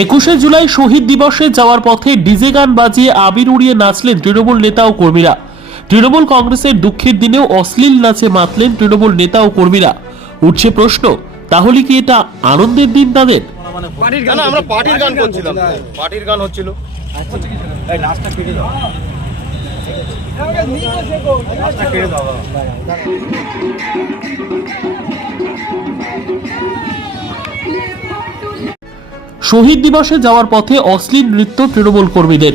একুশে জুলাই শহীদ দিবসে যাওয়ার পথে ডিজে গান বাজিয়ে আবির উড়িয়ে নাচলেন তৃণমূল নেতা ও কর্মীরা। তৃণমূল কংগ্রেসের দুঃখের দিনেও অশ্লীল নাচে মাতলেন তৃণমূল নেতা ও কর্মীরা। উঠছে প্রশ্ন, তাহলে কি এটা আনন্দের দিন তাদের? আমরা পার্টির গান করছিলাম। পার্টির গান হচ্ছিল। শহীদ দিবসে যাওয়ার পথে অশ্লীল নৃত্য তৃণমূল কর্মীদের।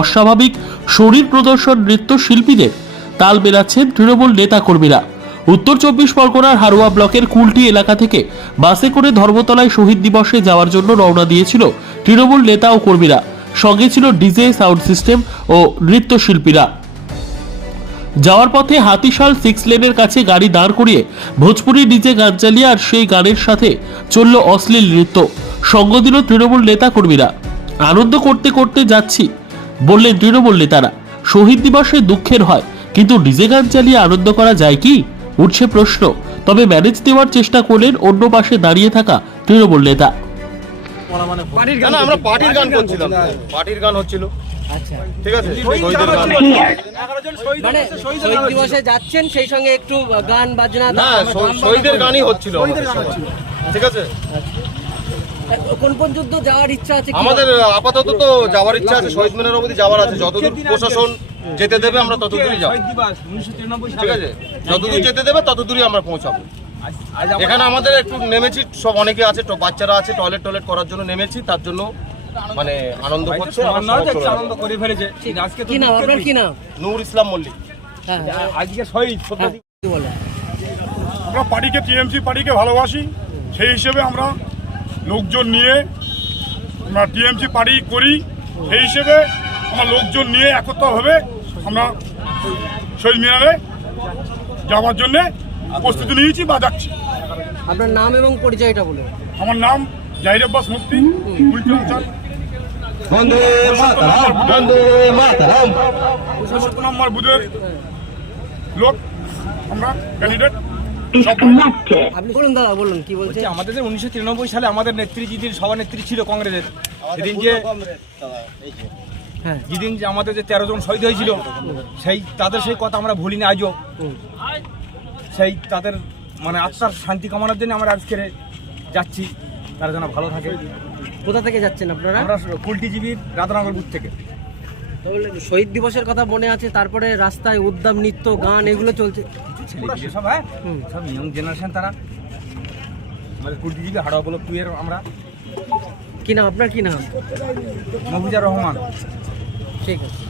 অস্বাভাবিক শরীর প্রদর্শন নৃত্য শিল্পীদের। তাল মেলাচ্ছেন তৃণমূল নেতা কর্মীরা উত্তর চব্বিশ পরগনার হারোয়া ব্লকের কুলটি এলাকা থেকে বাসে করে ধর্মতলায় শহীদ দিবসে যাওয়ার জন্য রওনা দিয়েছিল তৃণমূল নেতা ও কর্মীরা। সঙ্গে ছিল ডিজে, সাউন্ড সিস্টেম ও নৃত্যশিল্পীরা যাওয়ার পথে হাতিশাল সিক্স লেনের কাছে গাড়ি দাঁড় করিয়ে ভোজপুরি ডিজে গান চালিয়ে আর সেই গানের সাথে চলল অশ্লীল নৃত্য। সঙ্গ দিল তৃণমূল নেতা কর্মীরা আনন্দ করতে করতে যাচ্ছি বললেন তৃণমূল নেতারা। শহীদ দিবসে দুঃখের হয় কিন্তু ডিজে গান চালিয়ে আনন্দ করা যায় কি? উঠছে প্রশ্ন। তবে ম্যানেজ দেওয়ার চেষ্টা করলেন অন্য পাশে দাঁড়িয়ে থাকা তৃণমূল নেতা। পার্টির গান না আমরা পার্টির গান করছিলাম। পার্টির গান হচ্ছিল। ঠিক আছে মানে শহীদ দিবসে যাচ্ছেন সেই সঙ্গে একটু গান বাজনা শহীদের গানই হচ্ছিল ঠিক আছে। কোন পর্যন্ত যাওয়ার ইচ্ছা আছে আমাদের আপাতত তো যাওয়ার ইচ্ছা আছে শহীদ মিনার অবধি যাওয়ার আছে। যতদূর প্রশাসন যেতে দেবে আমরা ততদূরই যাব। ঠিক আছে। যতদূর যেতে দেবে ততদূরই আমরা পৌঁছাবো। এখানে আমাদের একটু নেমেছি সব অনেকে আছে বাচ্চারা আছে টয়লেট টয়লেট করার জন্য নেমেছি তার জন্য মানে আনন্দ করছে। আনন্দ করে ফেলেছে। আজকে কি নাম? আপনার কি নাম? নূর ইসলাম মল্লিক। হ্যাঁ। আজকে শহীদ হ্যাঁ, আমরা পার্টিকে টিএমসি পার্টিকে ভালোবাসি। সেই হিসেবে আমরা লোকজন নিয়ে আমরা টিএমসি পার্টি করি। সেই হিসেবে আমরা লোকজন নিয়ে একত্রভাবে আমরা শহীদ মিনারে যাওয়ার জন্য প্রস্তুতি নিয়েছি বা যাচ্ছি। আপনার নাম এবং পরিচয়টা বলে আমার নাম জাহির আব্বাস মুক্তি উল্টো অঞ্চল পঁয়ষট্টি নম্বর বুধের লোক আমরা ক্যান্ডিডেট আপনি বলুন দাদা বলুন কি বলছে? আমাদের যে উনিশশো তিরানব্বই সালে আমাদের নেত্রী যেদিন সভানেত্রী ছিল কংগ্রেসের। সেদিন যে হ্যাঁ। যেদিন যে আমাদের যে তেরো জন শহীদ হয়েছিল সেই তাদের সেই কথা আমরা ভুলিনি আজও। সেই তাদের মানে আত্মার শান্তি কামনার জন্য আমরা আজকে যাচ্ছি। তারা যেন ভালো থাকে। কোথা থেকে যাচ্ছেন আপনারা? আমরা কুলটিজীবীর রাধানগর বুথ থেকে। তাহলে শহীদ দিবসের কথা মনে আছে তারপরে রাস্তায় উদ্যম নৃত্য গান এগুলো চলছে। সব হ্যাঁ? সব ইয়ং জেনারেশন তারা। আমাদের কুলটিজীবী হাড়া বলো টু এর আমরা। কি নাম? আপনার কি নাম? মফিজার রহমান। ঠিক আছে।